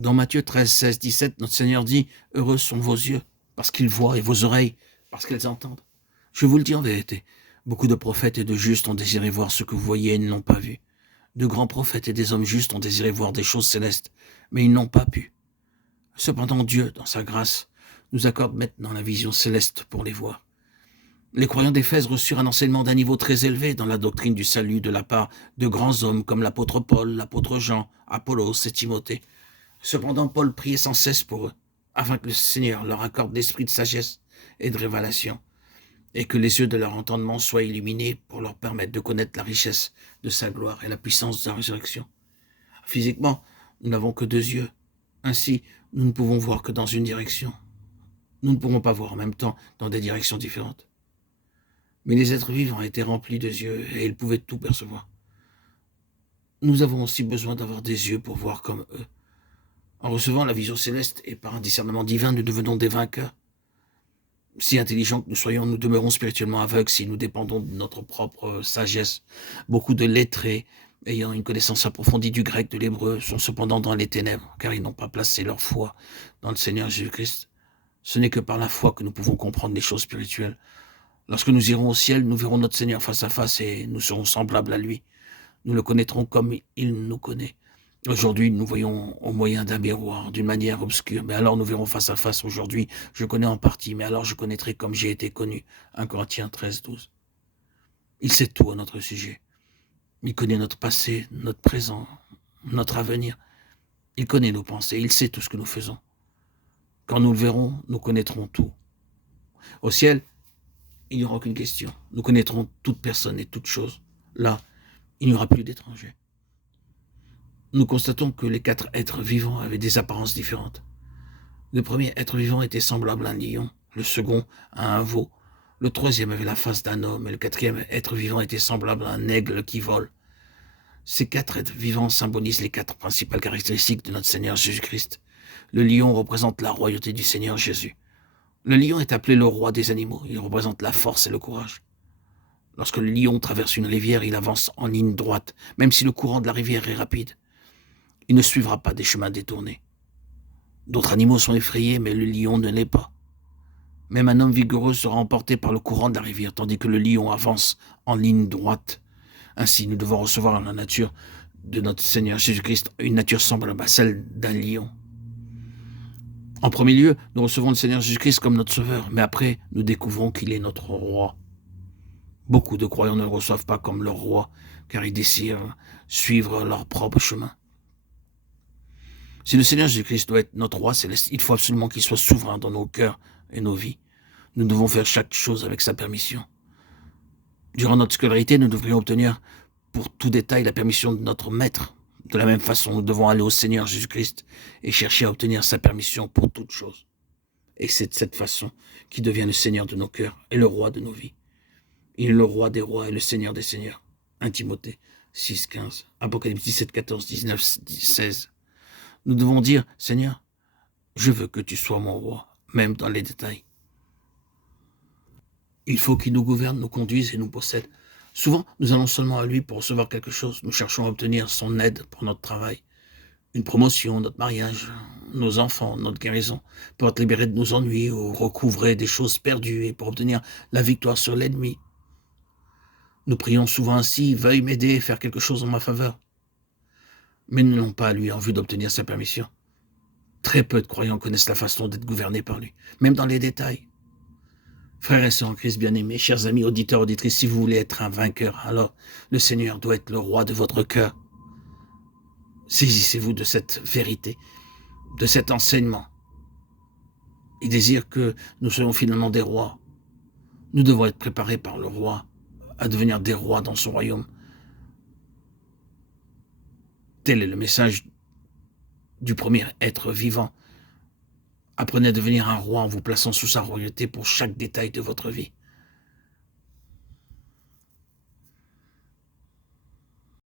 Dans Matthieu 13, 16, 17, notre Seigneur dit « Heureux sont vos yeux, parce qu'ils voient, et vos oreilles, parce qu'elles entendent. » Je vous le dis en vérité, beaucoup de prophètes et de justes ont désiré voir ce que vous voyez et ne l'ont pas vu. De grands prophètes et des hommes justes ont désiré voir des choses célestes, mais ils n'ont pas pu. Cependant Dieu, dans sa grâce, nous accorde maintenant la vision céleste pour les voir. Les croyants d'Éphèse reçurent un enseignement d'un niveau très élevé dans la doctrine du salut de la part de grands hommes comme l'apôtre Paul, l'apôtre Jean, Apollos et Timothée. Cependant, Paul priait sans cesse pour eux, afin que le Seigneur leur accorde l'esprit de sagesse et de révélation, et que les yeux de leur entendement soient illuminés pour leur permettre de connaître la richesse de sa gloire et la puissance de sa résurrection. Physiquement, nous n'avons que 2 yeux. Ainsi, nous ne pouvons voir que dans une direction. Nous ne pourrons pas voir en même temps dans des directions différentes. Mais les êtres vivants étaient remplis de yeux et ils pouvaient tout percevoir. Nous avons aussi besoin d'avoir des yeux pour voir comme eux. En recevant la vision céleste et par un discernement divin, nous devenons des vainqueurs. Si intelligents que nous soyons, nous demeurons spirituellement aveugles si nous dépendons de notre propre sagesse. Beaucoup de lettrés, ayant une connaissance approfondie du grec, de l'hébreu, sont cependant dans les ténèbres, car ils n'ont pas placé leur foi dans le Seigneur Jésus-Christ. Ce n'est que par la foi que nous pouvons comprendre les choses spirituelles. Lorsque nous irons au ciel, nous verrons notre Seigneur face à face et nous serons semblables à lui. Nous le connaîtrons comme il nous connaît. Aujourd'hui, nous voyons au moyen d'un miroir, d'une manière obscure, mais alors nous verrons face à face. Aujourd'hui, je connais en partie, mais alors je connaîtrai comme j'ai été connu. 1 Corinthiens 13, 12. Il sait tout à notre sujet. Il connaît notre passé, notre présent, notre avenir. Il connaît nos pensées, il sait tout ce que nous faisons. Quand nous le verrons, nous connaîtrons tout. Au ciel, il n'y aura aucune question. Nous connaîtrons toute personne et toute chose. Là, il n'y aura plus d'étrangers. Nous constatons que les 4 êtres vivants avaient des apparences différentes. Le premier être vivant était semblable à un lion, le second à un veau, le troisième avait la face d'un homme, et le 4e être vivant était semblable à un aigle qui vole. Ces 4 êtres vivants symbolisent les 4 principales caractéristiques de notre Seigneur Jésus-Christ. Le lion représente la royauté du Seigneur Jésus. Le lion est appelé le roi des animaux, il représente la force et le courage. Lorsque le lion traverse une rivière, il avance en ligne droite, même si le courant de la rivière est rapide. Il ne suivra pas des chemins détournés. D'autres animaux sont effrayés, mais le lion ne l'est pas. Même un homme vigoureux sera emporté par le courant de la rivière, tandis que le lion avance en ligne droite. Ainsi, nous devons recevoir la nature de notre Seigneur Jésus-Christ, une nature semblable à celle d'un lion. En premier lieu, nous recevons le Seigneur Jésus-Christ comme notre sauveur, mais après, nous découvrons qu'il est notre roi. Beaucoup de croyants ne le reçoivent pas comme leur roi, car ils désirent suivre leur propre chemin. Si le Seigneur Jésus-Christ doit être notre roi céleste, il faut absolument qu'il soit souverain dans nos cœurs et nos vies. Nous devons faire chaque chose avec sa permission. Durant notre scolarité, nous devrions obtenir pour tout détail la permission de notre maître. De la même façon, nous devons aller au Seigneur Jésus-Christ et chercher à obtenir sa permission pour toute chose. Et c'est de cette façon qu'il devient le Seigneur de nos cœurs et le roi de nos vies. Il est le roi des rois et le Seigneur des seigneurs. 1 Timothée 6, 15, Apocalypse 17, 14, 19, 16. Nous devons dire, Seigneur, je veux que tu sois mon roi, même dans les détails. Il faut qu'il nous gouverne, nous conduise et nous possède. Souvent, nous allons seulement à lui pour recevoir quelque chose. Nous cherchons à obtenir son aide pour notre travail. Une promotion, notre mariage, nos enfants, notre guérison, pour être libérés de nos ennuis ou recouvrer des choses perdues et pour obtenir la victoire sur l'ennemi. Nous prions souvent ainsi, veuille m'aider, faire quelque chose en ma faveur. Mais nous n'allons pas à lui en vue d'obtenir sa permission. Très peu de croyants connaissent la façon d'être gouvernés par lui, même dans les détails. Frères et sœurs en Christ bien-aimés, chers amis, auditeurs, auditrices, si vous voulez être un vainqueur, alors le Seigneur doit être le roi de votre cœur. Saisissez-vous de cette vérité, de cet enseignement. Il désire que nous soyons finalement des rois. Nous devons être préparés par le roi à devenir des rois dans son royaume. Tel est le message du premier être vivant. Apprenez à devenir un roi en vous plaçant sous sa royauté pour chaque détail de votre vie.